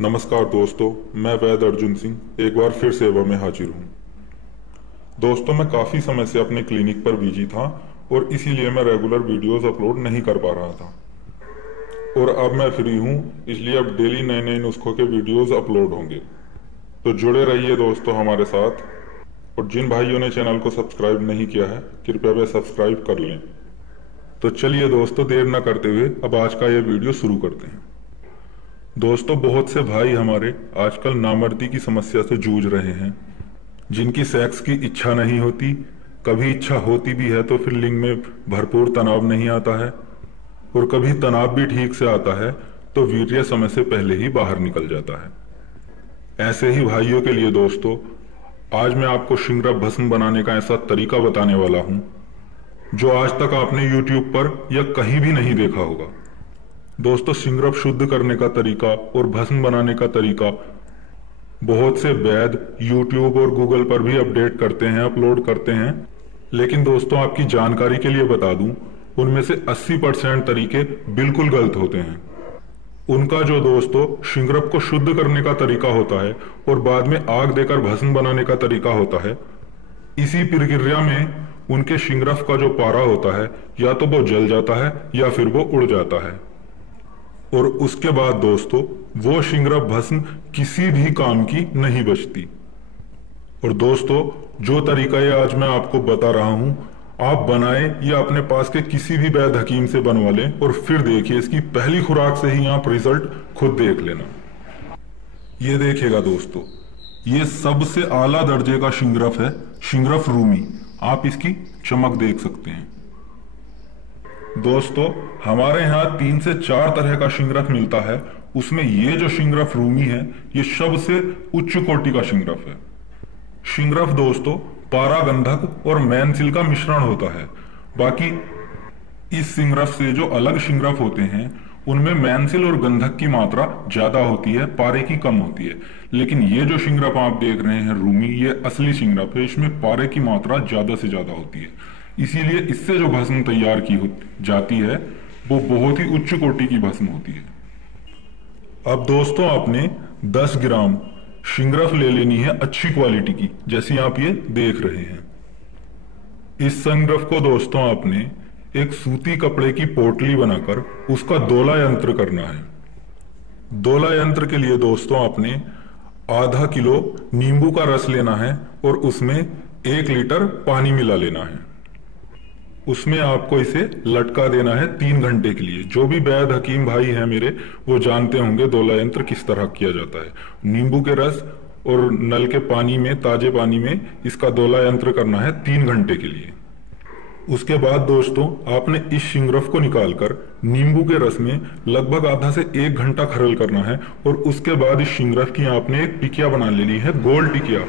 नमस्कार दोस्तों, मैं वैद अर्जुन सिंह एक बार फिर सेवा में हाजिर हूँ। दोस्तों, मैं काफ़ी समय से अपने क्लिनिक पर बिजी था और इसीलिए मैं रेगुलर वीडियोस अपलोड नहीं कर पा रहा था। और अब मैं फ्री हूँ, इसलिए अब डेली नए नए नुस्खों के वीडियोस अपलोड होंगे। तो जुड़े रहिए दोस्तों हमारे साथ। और जिन भाइयों ने चैनल को सब्सक्राइब नहीं किया है, कृपया वे सब्सक्राइब कर लें। तो चलिए दोस्तों, देर न करते हुए अब आज का ये वीडियो शुरू करते हैं। दोस्तों, बहुत से भाई हमारे आजकल नामर्दी की समस्या से जूझ रहे हैं, जिनकी सेक्स की इच्छा नहीं होती, कभी इच्छा होती भी है तो फिर लिंग में भरपूर तनाव नहीं आता है, और कभी तनाव भी ठीक से आता है तो वीर्य समय से पहले ही बाहर निकल जाता है। ऐसे ही भाइयों के लिए दोस्तों, आज मैं आपको शिंगरफ भस्म बनाने का ऐसा तरीका बताने वाला हूं जो आज तक आपने YouTube पर या कहीं भी नहीं देखा होगा। दोस्तों, शिंगरफ शुद्ध करने का तरीका और भस्म बनाने का तरीका बहुत से वैद YouTube और Google पर भी अपडेट करते हैं, अपलोड करते हैं। लेकिन दोस्तों, आपकी जानकारी के लिए बता दूं, उनमें से 80% तरीके बिल्कुल गलत होते हैं। उनका जो दोस्तों शिंगरफ को शुद्ध करने का तरीका होता है और बाद में आग देकर भस्म बनाने का तरीका होता है, इसी प्रक्रिया में उनके शिंगरफ का जो पारा होता है या तो वो जल जाता है या फिर वो उड़ जाता है। और उसके बाद दोस्तों वो शिंगरफ भस्म किसी भी काम की नहीं बचती। और दोस्तों, जो तरीका ये आज मैं आपको बता रहा हूं, आप बनाएं या अपने पास के किसी भी वैद्य हकीम से बनवा लें और फिर देखिए, इसकी पहली खुराक से ही आप रिजल्ट खुद देख लेना। ये देखिएगा दोस्तों, ये सबसे आला दर्जे का शिंगरफ है, शिंगरफ रूमी। आप इसकी चमक देख सकते हैं। दोस्तों, हमारे यहाँ 3 से 4 तरह का शिंगरफ मिलता है। उसमें ये जो शिंगरफ रूमी है, ये सबसे उच्च कोटि का शिंगरफ है। शिंगरफ दोस्तों पारा गंधक और मैनसिल का मिश्रण होता है। बाकी इस शिंगरफ से जो अलग शिंगरफ होते हैं, उनमें मैनसिल और गंधक की मात्रा ज्यादा होती है, पारे की कम होती है। लेकिन ये जो शिंगरफ आप देख रहे हैं रूमी, ये असली शिंगरफ है। इसमें पारे की मात्रा ज्यादा से ज्यादा होती है। इसीलिए इससे जो भस्म तैयार की जाती है वो बहुत ही उच्च कोटि की भस्म होती है। अब दोस्तों, आपने 10 ग्राम शिंगरफ ले लेनी है अच्छी क्वालिटी की, जैसी आप ये देख रहे हैं। इस शिंगरफ को दोस्तों आपने एक सूती कपड़े की पोटली बनाकर उसका दोला यंत्र करना है। दोला यंत्र के लिए दोस्तों आपने आधा किलो नींबू का रस लेना है और उसमें 1 लीटर पानी मिला लेना है। उसमें आपको इसे लटका देना है 3 घंटे के लिए। जो भी वैद्य हकीम भाई हैं मेरे, वो जानते होंगे दोला यंत्र किस तरह किया जाता है। नींबू के रस और नल के पानी में, ताजे पानी में इसका दोला यंत्र करना है 3 घंटे के लिए। उसके बाद दोस्तों आपने इस शिंगरफ को निकालकर नींबू के रस में लगभग आधा से 1 घंटा खरल करना है। और उसके बाद इस शिंगरफ की आपने एक टिकिया बना लेनी है, गोल टिकिया।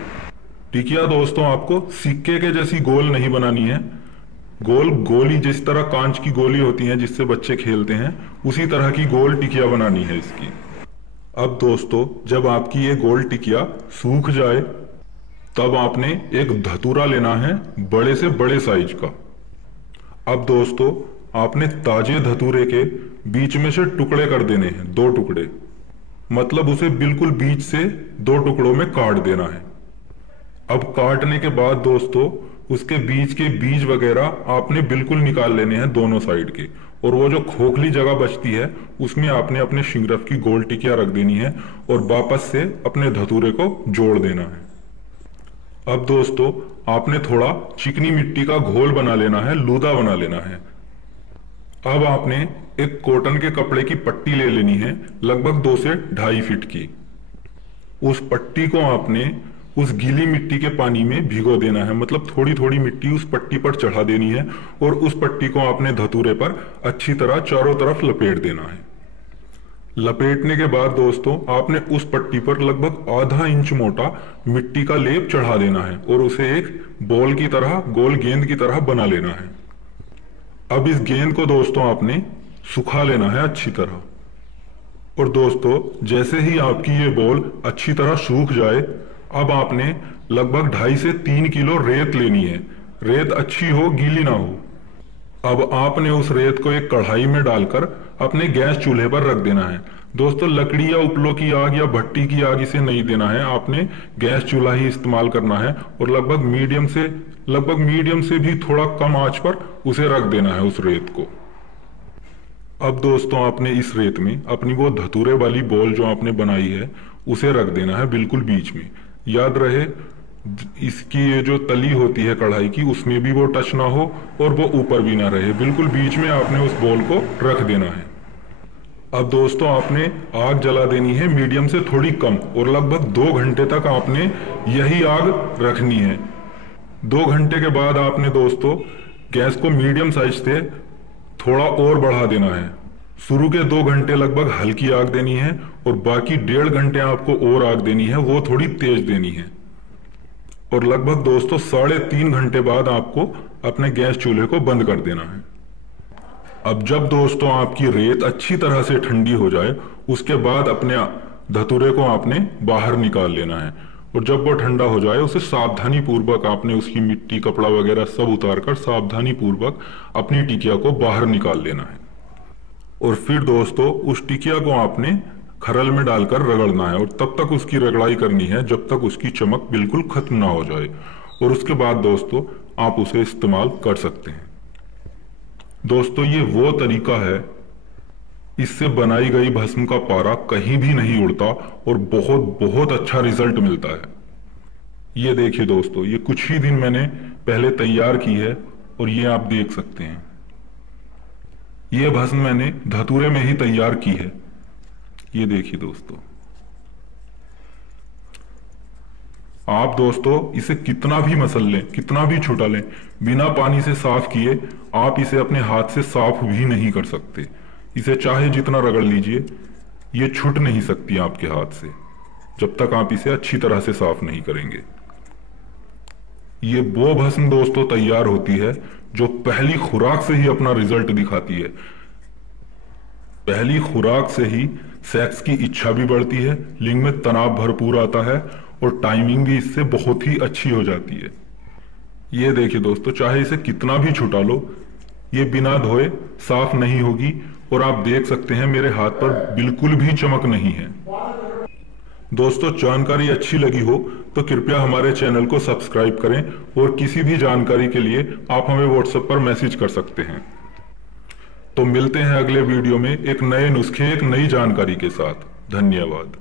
टिकिया दोस्तों आपको सिक्के के जैसी गोल नहीं बनानी है। गोल गोली, जिस तरह कांच की गोली होती है जिससे बच्चे खेलते हैं, उसी तरह की गोल टिकिया बनानी है इसकी। अब दोस्तों, जब आपकी ये गोल टिकिया सूख जाए, तब आपने एक धतूरा लेना है बड़े से बड़े साइज का। अब दोस्तों आपने ताजे धतूरे के बीच में से टुकड़े कर देने हैं, 2 टुकड़े, मतलब उसे बिल्कुल बीच से 2 टुकड़ों में काट देना है। अब काटने के बाद दोस्तों उसके बीच के बीज वगैरह आपने बिल्कुल निकाल लेने हैं दोनों साइड के। और वो जो खोखली जगह बचती है उसमें आपने अपने शिंगरफ की गोल टिकिया रख देनी है और वापस से अपने धतूरे को जोड़ देना है। अब दोस्तों आपने थोड़ा चिकनी मिट्टी का घोल बना लेना है, लूदा बना लेना है। अब आपने एक कॉटन के कपड़े की पट्टी ले लेनी है, लगभग 2 से 2.5 फीट की। उस पट्टी को आपने उस गीली मिट्टी के पानी में भिगो देना है, मतलब थोड़ी थोड़ी मिट्टी उस पट्टी पर चढ़ा देनी है। और उस पट्टी को आपने धतूरे पर अच्छी तरह चारों तरफ लपेट देना है। लपेटने के बाद दोस्तों आपने उस पट्टी पर लगभग आधा इंच मोटा मिट्टी का लेप चढ़ा देना है और उसे एक बॉल की तरह, गोल गेंद की तरह बना लेना है। अब इस गेंद को दोस्तों आपने सुखा लेना है अच्छी तरह। और दोस्तों जैसे ही आपकी ये बॉल अच्छी तरह सूख जाए, अब आपने लगभग 2.5 से 3 किलो रेत लेनी है। रेत अच्छी हो, गीली ना हो। अब आपने उस रेत को एक कढ़ाई में डालकर अपने गैस चूल्हे पर रख देना है। दोस्तों लकड़ी या उपलों की आग या भट्टी की आग इसे नहीं देना है, आपने गैस चूल्हा ही इस्तेमाल करना है और लगभग मीडियम से भी थोड़ा कम आंच पर उसे रख देना है उस रेत को। अब दोस्तों आपने इस रेत में अपनी वो धतूरे वाली बॉल जो आपने बनाई है उसे रख देना है बिल्कुल बीच में। याद रहे इसकी ये जो तली होती है कढ़ाई की उसमें भी वो टच ना हो और वो ऊपर भी ना रहे, बिल्कुल बीच में आपने उस बॉल को रख देना है। अब दोस्तों आपने आग जला देनी है मीडियम से थोड़ी कम और लगभग 2 घंटे तक आपने यही आग रखनी है। 2 घंटे के बाद आपने दोस्तों गैस को मीडियम साइज से थोड़ा और बढ़ा देना है। शुरू के 2 घंटे लगभग हल्की आग देनी है और बाकी 1.5 घंटे आपको और आग देनी है, वो थोड़ी तेज देनी है। और लगभग दोस्तों 3.5 घंटे बाद आपको अपने गैस चूल्हे को बंद कर देना है। अब जब दोस्तों आपकी रेत अच्छी तरह से ठंडी हो जाए उसके बाद अपने धतूरे को आपने बाहर निकाल लेना है और जब वो ठंडा हो जाए उसे सावधानी पूर्वक आपने उसकी मिट्टी कपड़ा वगैरह सब उतारकर सावधानी पूर्वक अपनी टिकिया को बाहर निकाल लेना है। और फिर दोस्तों उस टिकिया को आपने खरल में डालकर रगड़ना है और तब तक उसकी रगड़ाई करनी है जब तक उसकी चमक बिल्कुल खत्म ना हो जाए और उसके बाद दोस्तों आप उसे इस्तेमाल कर सकते हैं। दोस्तों ये वो तरीका है, इससे बनाई गई भस्म का पारा कहीं भी नहीं उड़ता और बहुत बहुत अच्छा रिजल्ट मिलता है। ये देखिए दोस्तों, ये कुछ ही दिन मैंने पहले तैयार की है और ये आप देख सकते हैं। ये भस्म मैंने धतूरे में ही तैयार की है। ये देखिए दोस्तों, आप दोस्तों इसे कितना भी मसल लें, कितना भी छुटा लें, बिना पानी से साफ किए आप इसे अपने हाथ से साफ भी नहीं कर सकते। इसे चाहे जितना रगड़ लीजिए, ये छूट नहीं सकती आपके हाथ से जब तक आप इसे अच्छी तरह से साफ नहीं करेंगे। ये वो भस्म दोस्तों तैयार होती है जो पहली खुराक से ही अपना रिजल्ट दिखाती है। पहली खुराक से ही सेक्स की इच्छा भी बढ़ती है, लिंग में तनाव भरपूर आता है और टाइमिंग भी इससे बहुत ही अच्छी हो जाती है। ये देखिए दोस्तों, चाहे इसे कितना भी छुटा लो, ये बिना धोए साफ नहीं होगी और आप देख सकते हैं मेरे हाथ पर बिल्कुल भी चमक नहीं है। दोस्तों जानकारी अच्छी लगी हो तो कृपया हमारे चैनल को सब्सक्राइब करें और किसी भी जानकारी के लिए आप हमें व्हाट्सएप पर मैसेज कर सकते हैं। तो मिलते हैं अगले वीडियो में एक नए नुस्खे, एक नई जानकारी के साथ। धन्यवाद।